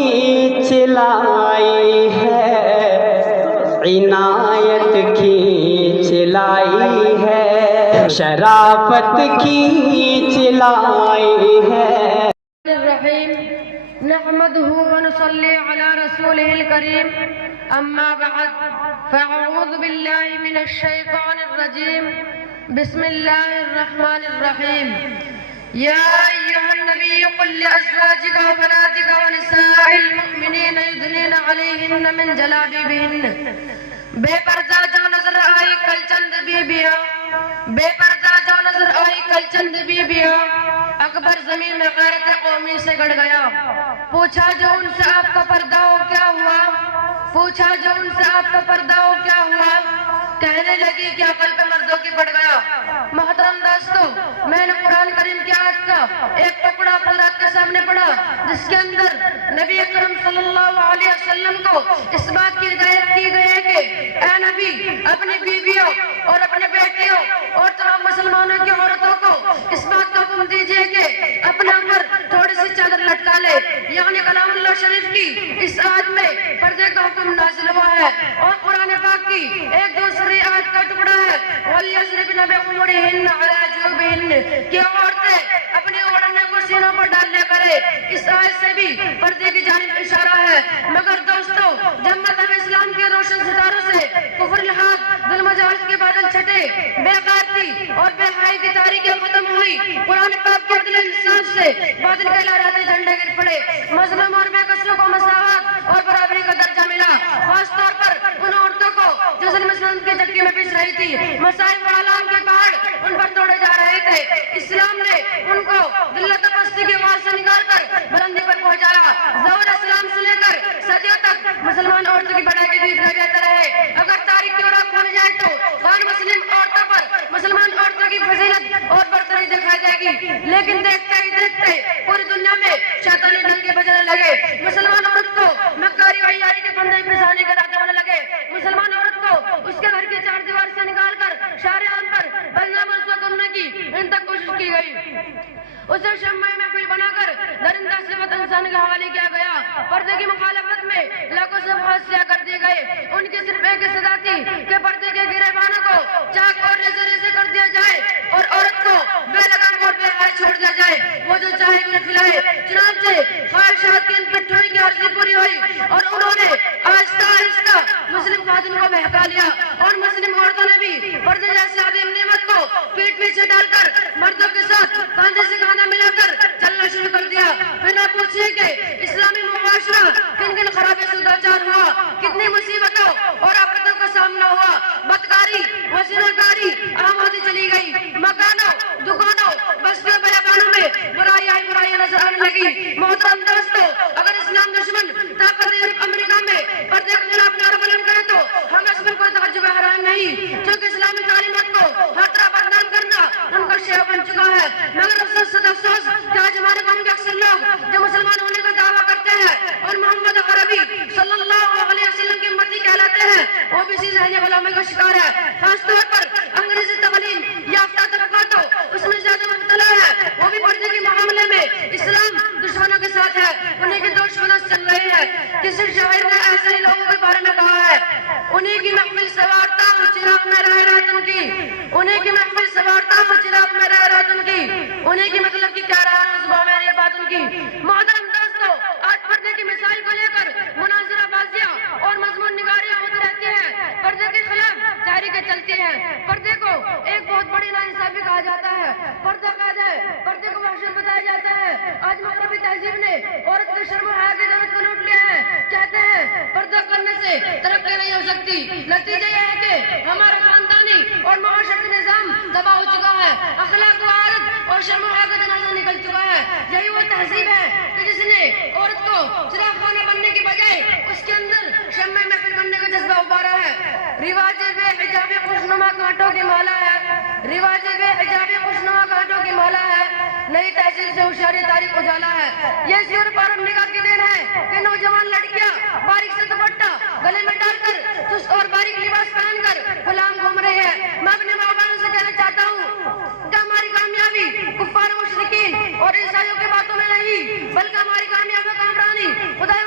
کھینچ لائی ہے، عنایت کھینچ لائی ہے، شرافت کھینچ لائی ہے۔ الرحیم نحمده ونصلی علی رسولہ الکریم اما بعد فاعوذ باللہ من الشیطان الرجیم بسم اللہ الرحمن الرحیم یا ایہا النبی قل لأزواجک وبناتک ونساء المؤمنین یدنین علیہن من جلابیبہن۔ بے پردہ جو نظر آئی کل چند بیبیاں، بے پردہ جو نظر آئی کل چند بیبیاں، اکبر زمین میں غیرت قومی سے گڑ گیا۔ پوچھا جو ان سے آپ کا پردہ ہو کیا ہوا، پوچھا جو ان سے آپ کا پردہ ہو کیا ہوا، کہنے لگی کہ عقل پہ مردوں کی پڑ گیا۔ محترم دوستو، میں نے قرآن کریم کی آیت کا ایک ٹکڑا کل رات کے سامنے پڑھا جس کے اندر نبی اکرم صلی اللہ علیہ وسلم کو اس بات کی ہدایت کی گئی ہے کہ اے نبی اپنی بیویوں اور اپنے بیٹیوں اور تمام مسلمانوں کی عورتوں کو اس بات کا حکم دیجئے کہ اپنا اوپر تھوڑی سی چادر لٹکا لے، یعنی کلام اللہ شریف کی اس آیت میں پردے کا حکم نازل ہوا ہے۔ اور قرآن پاک کی ایک دوسری آیت کا ٹکڑا ہے وَلْيَضْرِبْنَ بِخُمُرِهِنَّ عَلَىٰ جُوبِهِنَّ کہ عورتیں اپنی اوڑھنے کو سینوں پر ڈال لیا کرے۔ اس آیت سے بھی پردے کی جانب اشارہ ہے۔ مگر دوستو، جب مذہب اسلام کے روشن ستاروں سے کفر الحاق ظلم و جہالت کے بادل چھٹے، بے غیرتی اور بے حیائی کی تاریخیں ختم ہوئی، قرآن پاک کے عدل انصاف سے بادل کے لہراتے جھنڈے گر پڑے، مظلوم اور بے قصوں کو مساوات اور برابری کا درجہ ملا، خاص طور پر ان عورتوں کو جو ظلم سلطنت کی چکی میں پیس رہی تھی۔ مصائب اور آلام کے پہاڑ ان پر توڑے جا رہے تھے، اسلام نے ان کو ذلت و پستی کے وار سے نکال کر بلندی پر پہنچایا۔ ظہور اسلام سے لے کر صدیوں تک مسلمان عورتوں کی بڑائی کی دیدگاہ دیتے رہے۔ اگر تاریخ کی اوراق کھول جائے تو غیر مسلم عورتوں پر مسلمان عورتوں کی فضیلت اور برتری دکھائی جائے گی، لیکن دیکھتے ہی دیکھتے پوری دنیا میں شیطانی ڈنکے بجنے لگے۔ مسلمان عورت کو مکاری و عیاری کے بندے پھنسانے کے راستے ہونے لگے۔ مسلمان عورت کو اس کے گھر کی چار دیوار سے نکال کر شارع عام پر بدنام رسوا کرنے کی ان تک کوشش کی گئی۔ اسے شمع محفل بنا کر درندہ صفت انسان کے حوالے کیا گیا۔ پردے کی مخالفت میں لاکھوں صفحات سیاہ کر دیے گئے۔ ان کی صرف ایک صدا تھی کہ پردے کے گریبانوں کو چاک اور ریزے ریزے کر دیا جائے اور عورت کو بے لگام اور بے حیا چھوڑ دیا جائے، وہ جو چاہے انہیں کھلائے۔ چنانچہ خواہشات کی ان پٹھوئی کی عرضی پوری ہوئی اور انہوں نے آہستہ آہستہ مسلم خواتین کو بہکا لیا، اور مسلم عورتوں نے بھی پردے جیسی عظیم نعمت کو پیٹ پیچھے ڈال کر مردوں کے ساتھ کاندھے سے کاندھا ملا کر چلنا شروع کر دیا۔ پھر نہ پوچھیے کہ اسلامی معاشرہ کن کن خرابی سے دوچار ہوا، کتنی مصیبتوں اور آفتوں کا سامنا ہوا۔ بدکاری و زناکاری عام ہوتی چلی گئی، مکانوں، دکانوں، بستیوں، بیابانوں میں برائیاں نظر آنے لگی۔ محترم دوستو، اگر اسلام دشمن طاقت امریکہ میں پردے کے خلاف نعرہ بلند کرے تو ہم اس میں کوئی تعجب حیران نہیں، کیونکہ اسلامی تعلیمات کو ہر طرح بدنام کرنا ان کا شیوہ بن چکا ہے۔ مگر افسوس کہ آج ہمارے قوم کے اکثر لوگ جو مسلمان ہونے کا دعویٰ کرتے ہیں اور محمد عربی صلی اللہ علیہ وسلم کی امتی کہلاتے ہیں، وہ بھی اسی ذہنی غلامی کا شکار ہے۔ خاص طور پر انگریزی تعلیم یافتہ طبقات اس میں زیادہ مبتلا ہے، وہ بھی پردے کے معاملے میں اسلام دشمنوں کے ساتھ ہے، انہیں کی دشمنوں سے چل رہی ہے۔ کسی شاعر نے ایسے ہی لوگوں کے بارے میں کہا ہے، انہیں کی محفل سوارتا ہوں چراغ میں رہ رہتن کی، انہیں کی محفل سوارتا ہوں چراغ میں رہ رہتن کی، انہیں کی مطلب کی کیا رہا ہے صبح میری بات ان کی۔ محترم دوستو، آج پردے کی مسائل کو لے کر مناظرہ بازیاں اور مضمون نگاریاں ہوتی رہتی ہیں، پردے کے خلاف تحریکیں چلتی ہیں۔ پردے کو ایک بہت بڑی ناانصافی کہا جاتا ہے، پردہ قید ہے، پردے کو وحشت بتایا جاتا ہے۔ آج مغربی تہذیب نے عورت کے شرم و حیا کی دولت کو لوٹ لیا ہے، کہتے ہیں پردہ کرنے سے ترقی نہیں ہو سکتی۔ نتیجہ یہ ہے کہ ہمارا خاندانی اور معاشرتی نظام تباہ ہو چکا ہے، اخلاق و عادت اور شرم و حیا کا جنازہ نکل چکا ہے۔ یہی وہ تہذیب ہے کہ جس نے عورت کو چراغ خانہ بننے کی بجائے اس کے اندر شمع محفل بننے کا جذبہ ابھارا ہے۔ رواج بے حجاب خوشنما کانٹوں کی مالا ہے، رواج بے حجاب خوشنما کانٹوں کی مالا ہے، نئی تہذیب سے ہوشیاری تاریخ اجالا ہے۔ یہ شعور پارم نگاہ کی دین ہے کہ نوجوان لڑکیاں باریک سے دوپٹہ گلے میں ڈال کر سست اور باریک لباس پہن کر غلام گھوم رہی ہے۔ میں اپنے ماں باپ سے کہنا چاہتا ہوں کہ ہماری کامیابی کفار مشرکین اور عیسائیوں کی باتوں میں نہیں، بلکہ ہماری کامیابی کامرانی خدا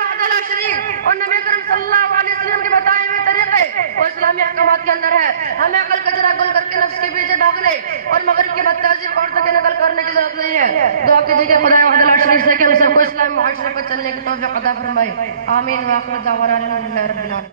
کے اندر ہے. ہمیں عقل کا چراغ گل کر کے نفس کے پیچھے بھاگنے اور مغرب کی بدتہذیب عورتوں کی نقل کرنے کی ضرورت نہیں ہے. دعا کیجیے کہ خدا وحدہ لا شریک سے کہ ہم سب کو اسلام معاشرے پر چلنے کی توفیق عطا فرمائے. آمین. وآخر دعوانا الحمدللہ رب العالمین.